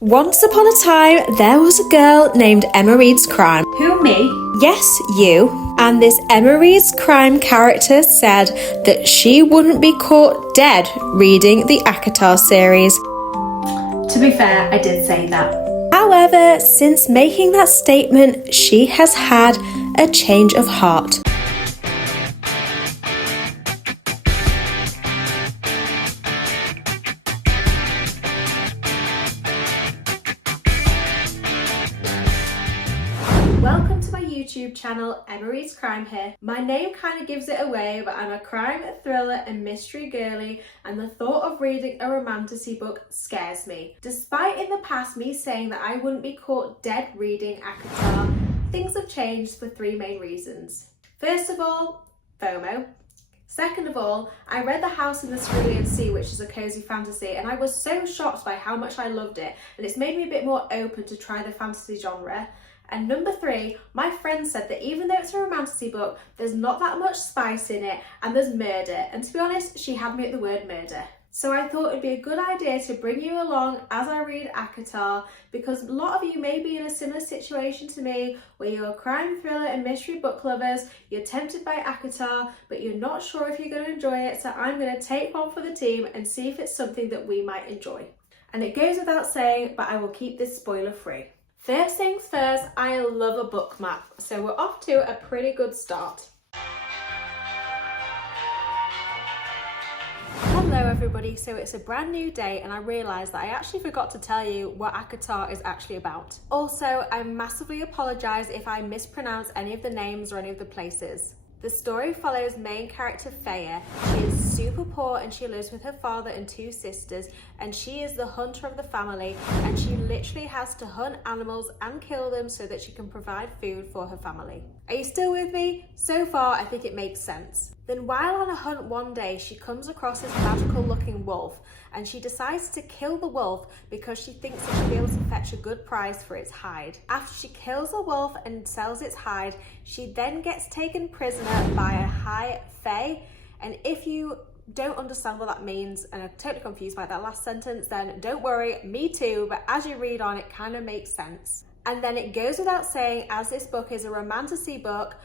Once upon a time, there was a girl named Emma Reed's Crime. Who, me? Yes, you. And this Emma Reed's Crime character said that she wouldn't be caught dead reading the ACOTAR series. To be fair, I did say that. However, since making that statement, she has had a change of heart. Welcome to my YouTube channel, Emma Reed's Crime here. My name kind of gives it away, but I'm a crime, thriller and mystery girly, and the thought of reading a romantasy book scares me. Despite in the past me saying that I wouldn't be caught dead reading ACOTAR, things have changed for three main reasons. First of all, FOMO. Second of all, I read The House in the Cerulean Sea, which is a cozy fantasy, and I was so shocked by how much I loved it, and it's made me a bit more open to try the fantasy genre. And number three, my friend said that even though it's a romantasy book, there's not that much spice in it and there's murder. And to be honest, she had me at the word murder. So I thought it'd be a good idea to bring you along as I read ACOTAR, because a lot of you may be in a similar situation to me where you're crime, thriller and mystery book lovers, you're tempted by ACOTAR, but you're not sure if you're going to enjoy it. So I'm going to take one for the team and see if it's something that we might enjoy. And it goes without saying, but I will keep this spoiler free. First things first, I love a book map, so we're off to a pretty good start. Hello everybody, so it's a brand new day and I realised that I actually forgot to tell you what ACOTAR is actually about. Also, I massively apologise if I mispronounce any of the names or any of the places. The story follows main character Faya. She is super poor and she lives with her father and two sisters, and she is the hunter of the family, and she literally has to hunt animals and kill them so that she can provide food for her family. Are you still with me? So far, I think it makes sense. Then while on a hunt one day, she comes across this magical looking wolf, and she decides to kill the wolf because she thinks that she'll be able to fetch a good price for its hide. After she kills the wolf and sells its hide, she then gets taken prisoner by a high fae. And if you don't understand what that means and are totally confused by that last sentence, then don't worry, me too, but as you read on, it kind of makes sense. And then it goes without saying, as this book is a romantasy book,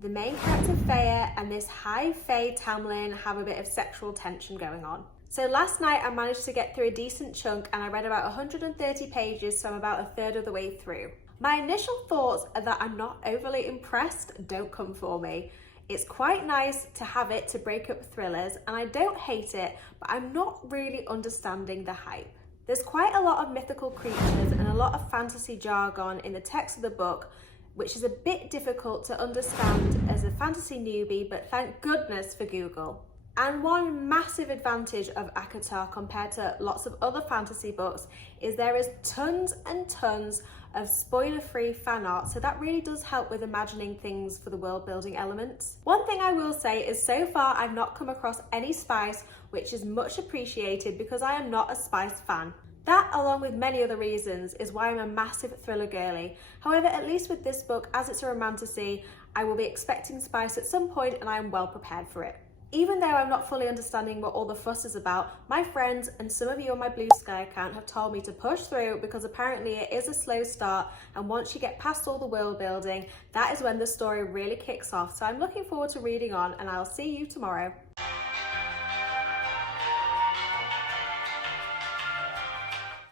the main character Faya and this high fae Tamlin have a bit of sexual tension going on. So last night I managed to get through a decent chunk and I read about 130 pages, so I'm about a third of the way through. My initial thoughts are that I'm not overly impressed. Don't come for me. It's quite nice to have it to break up thrillers and I don't hate it, but I'm not really understanding the hype. There's quite a lot of mythical creatures and a lot of fantasy jargon in the text of the book, which is a bit difficult to understand as a fantasy newbie, but thank goodness for Google. And one massive advantage of ACOTAR compared to lots of other fantasy books is there is tons and tons of spoiler-free fan art, so that really does help with imagining things for the world-building elements. One thing I will say is so far I've not come across any spice, which is much appreciated because I am not a spice fan. That, along with many other reasons, is why I'm a massive thriller girly. However, at least with this book, as it's a romantasy, I will be expecting spice at some point and I am well prepared for it. Even though I'm not fully understanding what all the fuss is about, my friends and some of you on my Blue Sky account have told me to push through because apparently it is a slow start, and once you get past all the world building, that is when the story really kicks off. So I'm looking forward to reading on and I'll see you tomorrow.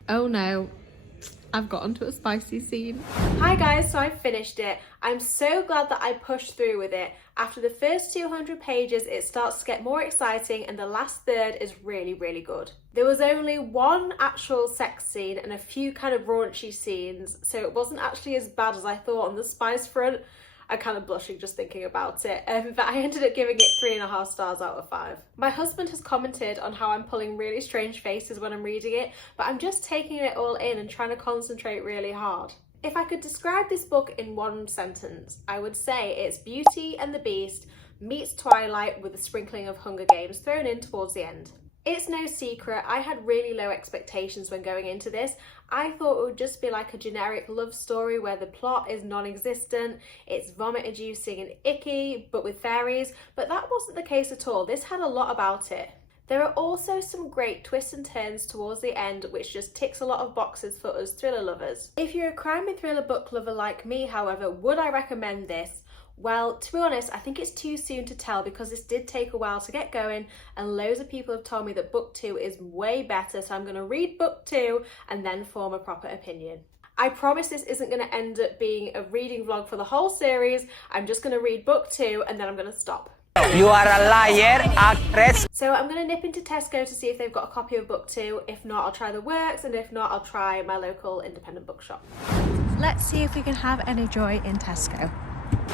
Oh no, I've got onto a spicy scene. Hi guys, so I finished it. I'm so glad that I pushed through with it. After the first 200 pages, it starts to get more exciting and the last third is really, really good. There was only one actual sex scene and a few kind of raunchy scenes, so it wasn't actually as bad as I thought on the spice front. I'm kind of blushing just thinking about it, but I ended up giving it 3.5 stars out of 5. My husband has commented on how I'm pulling really strange faces when I'm reading it, but I'm just taking it all in and trying to concentrate really hard. If I could describe this book in one sentence, I would say it's Beauty and the Beast meets Twilight with a sprinkling of Hunger Games thrown in towards the end. It's no secret, I had really low expectations when going into this. I thought it would just be like a generic love story where the plot is non-existent, it's vomit-inducing and icky, but with fairies, but that wasn't the case at all. This had a lot about it. There are also some great twists and turns towards the end, which just ticks a lot of boxes for us thriller lovers. If you're a crime and thriller book lover like me, however, would I recommend this? Well, to be honest, I think it's too soon to tell because this did take a while to get going and loads of people have told me that book 2 is way better, so I'm going to read book 2 and then form a proper opinion. I promise this isn't going to end up being a reading vlog for the whole series. I'm just going to read book 2 and then I'm going to stop. You are a liar, actress. So I'm going to nip into Tesco to see if they've got a copy of book 2. If not, I'll try the works, and if not, I'll try my local independent bookshop. Let's see if we can have any joy in Tesco.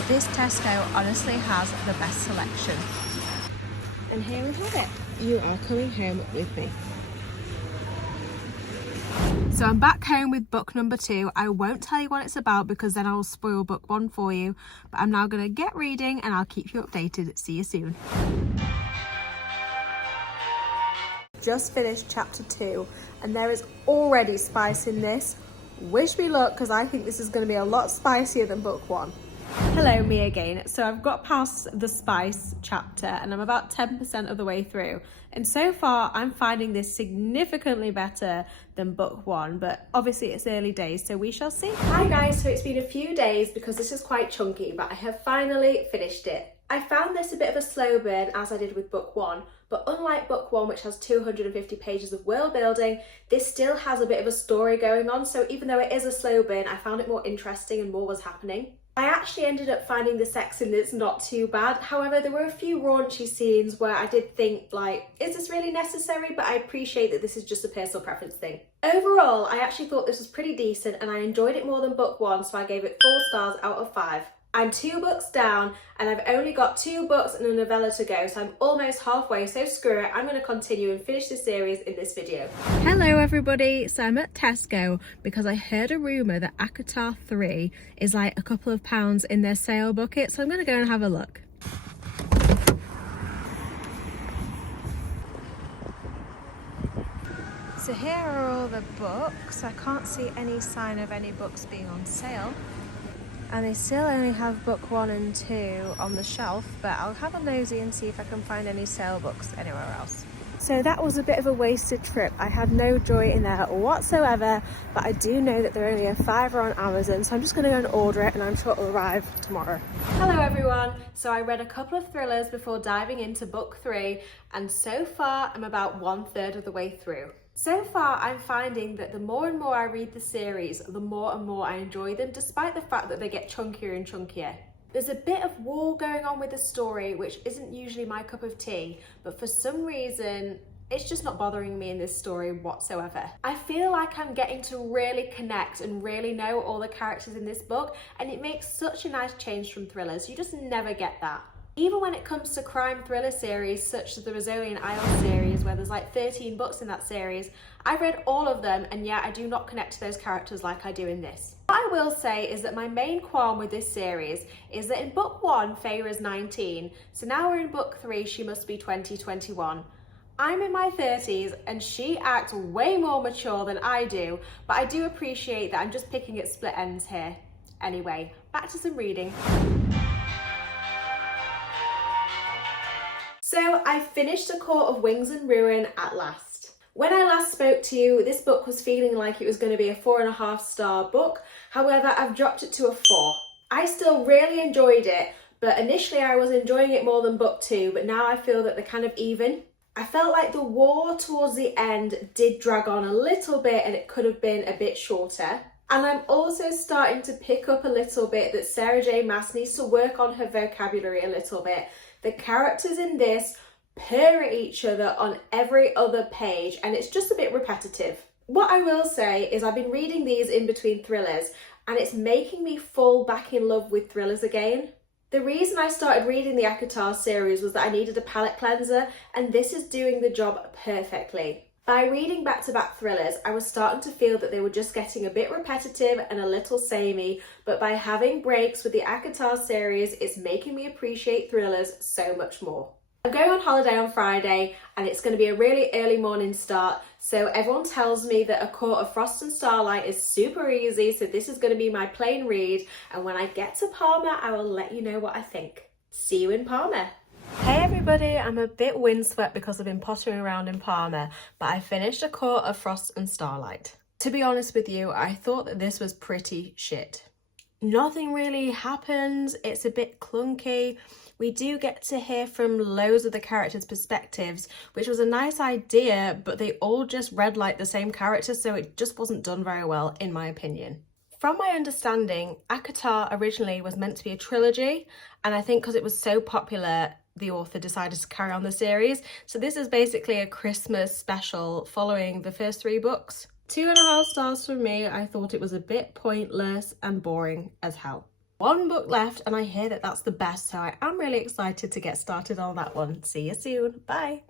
This Tesco honestly has the best selection. And here we have it. You are coming home with me. So I'm back home with book number 2. I won't tell you what it's about because then I'll spoil book 1 for you. But I'm now going to get reading and I'll keep you updated. See you soon. Just finished chapter 2 and there is already spice in this. Wish me luck because I think this is going to be a lot spicier than book 1. Hello, me again. So I've got past the spice chapter and I'm about 10% of the way through. And so far I'm finding this significantly better than book 1, but obviously it's early days, so we shall see. Hi guys, so it's been a few days because this is quite chunky, but I have finally finished it. I found this a bit of a slow burn as I did with book 1, but unlike book 1, which has 250 pages of world building, this still has a bit of a story going on, so even though it is a slow burn, I found it more interesting and more was happening. I actually ended up finding the sex in this not too bad. However, there were a few raunchy scenes where I did think, like, is this really necessary? But I appreciate that this is just a personal preference thing. Overall, I actually thought this was pretty decent and I enjoyed it more than book 1, so I gave it 4 stars out of 5. I'm 2 books down and I've only got 2 books and a novella to go, so I'm almost halfway, so screw it, I'm going to continue and finish this series in this video. Hello everybody, so I'm at Tesco because I heard a rumour that ACOTAR 3 is like a couple of pounds in their sale bucket, so I'm going to go and have a look. So here are all the books. I can't see any sign of any books being on sale. And they still only have book 1 and 2 on the shelf, but I'll have a nosy and see if I can find any sale books anywhere else. So that was a bit of a wasted trip. I had no joy in there whatsoever, but I do know that they're only a £5 on Amazon, so I'm just going to go and order it and I'm sure it'll arrive tomorrow. Hello everyone. So I read a couple of thrillers before diving into book 3, and so far I'm about 1/3 of the way through. So far, I'm finding that the more and more I read the series, the more and more I enjoy them, despite the fact that they get chunkier and chunkier. There's a bit of war going on with the story, which isn't usually my cup of tea, but for some reason, it's just not bothering me in this story whatsoever. I feel like I'm getting to really connect and really know all the characters in this book, and it makes such a nice change from thrillers. You just never get that. Even when it comes to crime thriller series such as the Rosolian Isles series, where there's like 13 books in that series, I've read all of them and yet I do not connect to those characters like I do in this. What I will say is that my main qualm with this series is that in book 1, Feyre's 19, so now we're in book 3, she must be 2021. I'm in my 30s and she acts way more mature than I do, but I do appreciate that I'm just picking at split ends here. Anyway, back to some reading. So I finished A Court of Wings and Ruin at last. When I last spoke to you, this book was feeling like it was going to be a 4.5 star book. However, I've dropped it to a 4. I still really enjoyed it, but initially I was enjoying it more than book 2, but now I feel that they're kind of even. I felt like the war towards the end did drag on a little bit and it could have been a bit shorter. And I'm also starting to pick up a little bit that Sarah J. Maas needs to work on her vocabulary a little bit. The characters in this purr at each other on every other page and it's just a bit repetitive. What I will say is I've been reading these in between thrillers and it's making me fall back in love with thrillers again. The reason I started reading the ACOTAR series was that I needed a palate cleanser and this is doing the job perfectly. By reading back-to-back thrillers, I was starting to feel that they were just getting a bit repetitive and a little samey, but by having breaks with the ACOTAR series, it's making me appreciate thrillers so much more. I'm going on holiday on Friday and it's going to be a really early morning start, so everyone tells me that A Court of Frost and Starlight is super easy, so this is going to be my plain read, and when I get to Parma, I will let you know what I think. See you in Parma. Hey everybody, I'm a bit windswept because I've been pottering around in Parma, but I finished A Court of Frost and Starlight. To be honest with you, I thought that this was pretty shit. Nothing really happens, it's a bit clunky. We do get to hear from loads of the characters' perspectives, which was a nice idea, but they all just read like the same characters, so it just wasn't done very well, in my opinion. From my understanding, ACOTAR originally was meant to be a trilogy, and I think because it was so popular, the author decided to carry on the series. So this is basically a Christmas special following the first 3 books. 2.5 stars from me. I thought it was a bit pointless and boring as hell. 1 book left, and I hear that that's the best, so I am really excited to get started on that one. See you soon. Bye.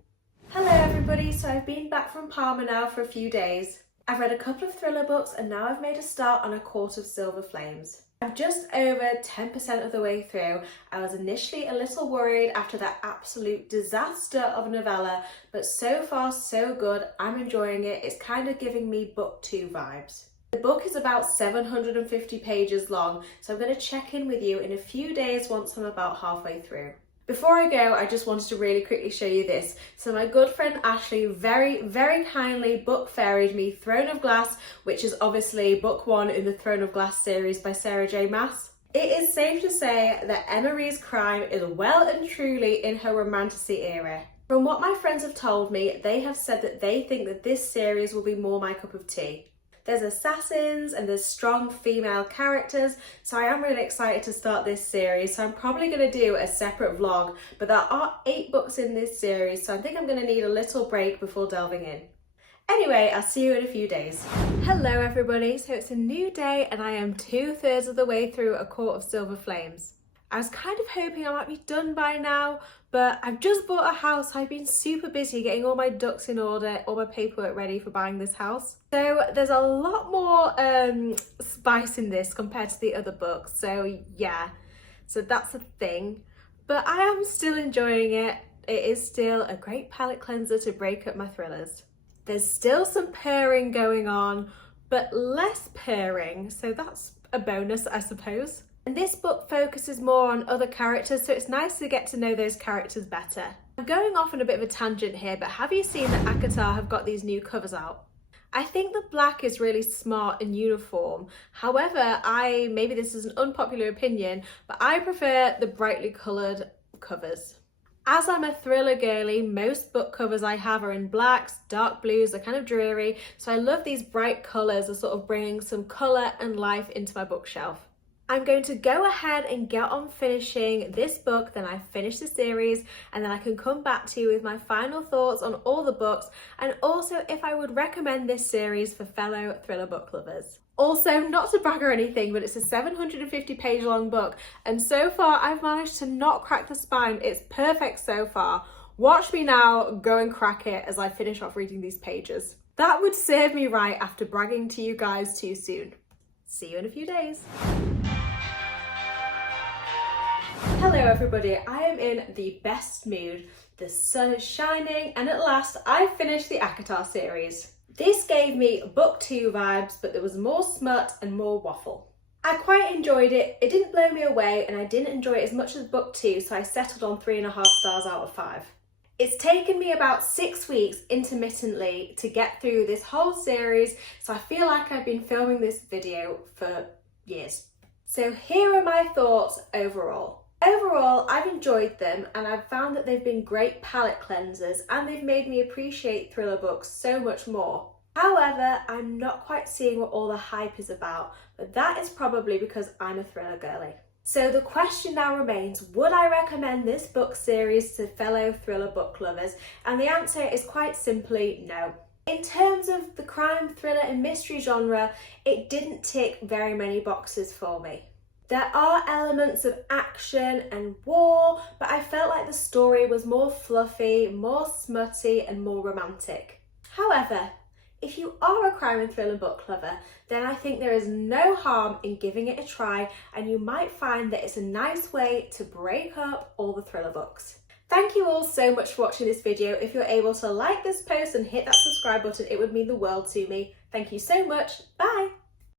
Hello everybody, so I've been back from Parma now for a few days. I've read a couple of thriller books and now I've made a start on A Court of Silver Flames. I'm just over 10% of the way through. I was initially a little worried after that absolute disaster of a novella, but so far so good. I'm enjoying it. It's kind of giving me book 2 vibes. The book is about 750 pages long, so I'm going to check in with you in a few days once I'm about halfway through. Before I go, I just wanted to really quickly show you this. So my good friend Ashley very kindly book fairied me Throne of Glass, which is obviously book 1 in the Throne of Glass series by Sarah J. Maas. It is safe to say that Emma Ree's crime is well and truly in her romantasy era. From what my friends have told me, they have said that they think that this series will be more my cup of tea. There's assassins and there's strong female characters, so I am really excited to start this series. So I'm probably going to do a separate vlog, but there are 8 books in this series, so I think I'm going to need a little break before delving in. Anyway, I'll see you in a few days. Hello everybody, so it's a new day and I am 2/3 of the way through A Court of Silver Flames. I was kind of hoping I might be done by now, but I've just bought a house. I've been super busy getting all my ducks in order, all my paperwork ready for buying this house. So there's a lot more spice in this compared to the other books. So yeah, so that's a thing. But I am still enjoying it. It is still a great palate cleanser to break up my thrillers. There's still some purring going on, but less purring. So that's a bonus, I suppose. And this book focuses more on other characters, so it's nice to get to know those characters better. I'm going off on a bit of a tangent here, but have you seen that ACOTAR have got these new covers out? I think the black is really smart and uniform. However, maybe this is an unpopular opinion, but I prefer the brightly coloured covers. As I'm a thriller girly, most book covers I have are in blacks, dark blues, they're kind of dreary, so I love these bright colours of sort of bringing some colour and life into my bookshelf. I'm going to go ahead and get on finishing this book, then I finish the series, and then I can come back to you with my final thoughts on all the books, and also if I would recommend this series for fellow thriller book lovers. Also, not to brag or anything, but it's a 750 page long book, and so far I've managed to not crack the spine. It's perfect so far. Watch me now go and crack it as I finish off reading these pages. That would serve me right after bragging to you guys too soon. See you in a few days. Hello everybody, I am in the best mood. The sun is shining and at last I finished the ACOTAR series. This gave me book 2 vibes, but there was more smut and more waffle. I quite enjoyed it. It didn't blow me away and I didn't enjoy it as much as book 2, so I settled on 3.5 stars out of 5. It's taken me about 6 weeks intermittently to get through this whole series, so I feel like I've been filming this video for years. So here are my thoughts overall. Overall, I've enjoyed them and I've found that they've been great palate cleansers and they've made me appreciate thriller books so much more. However, I'm not quite seeing what all the hype is about, but that is probably because I'm a thriller girly. So the question now remains, would I recommend this book series to fellow thriller book lovers? And the answer is quite simply no. In terms of the crime, thriller and mystery genre, it didn't tick very many boxes for me. There are elements of action and war, but I felt like the story was more fluffy, more smutty and more romantic. However, if you are a crime and thriller book lover, then I think there is no harm in giving it a try and you might find that it's a nice way to break up all the thriller books. Thank you all so much for watching this video. If you're able to like this post and hit that subscribe button, it would mean the world to me. Thank you so much. Bye!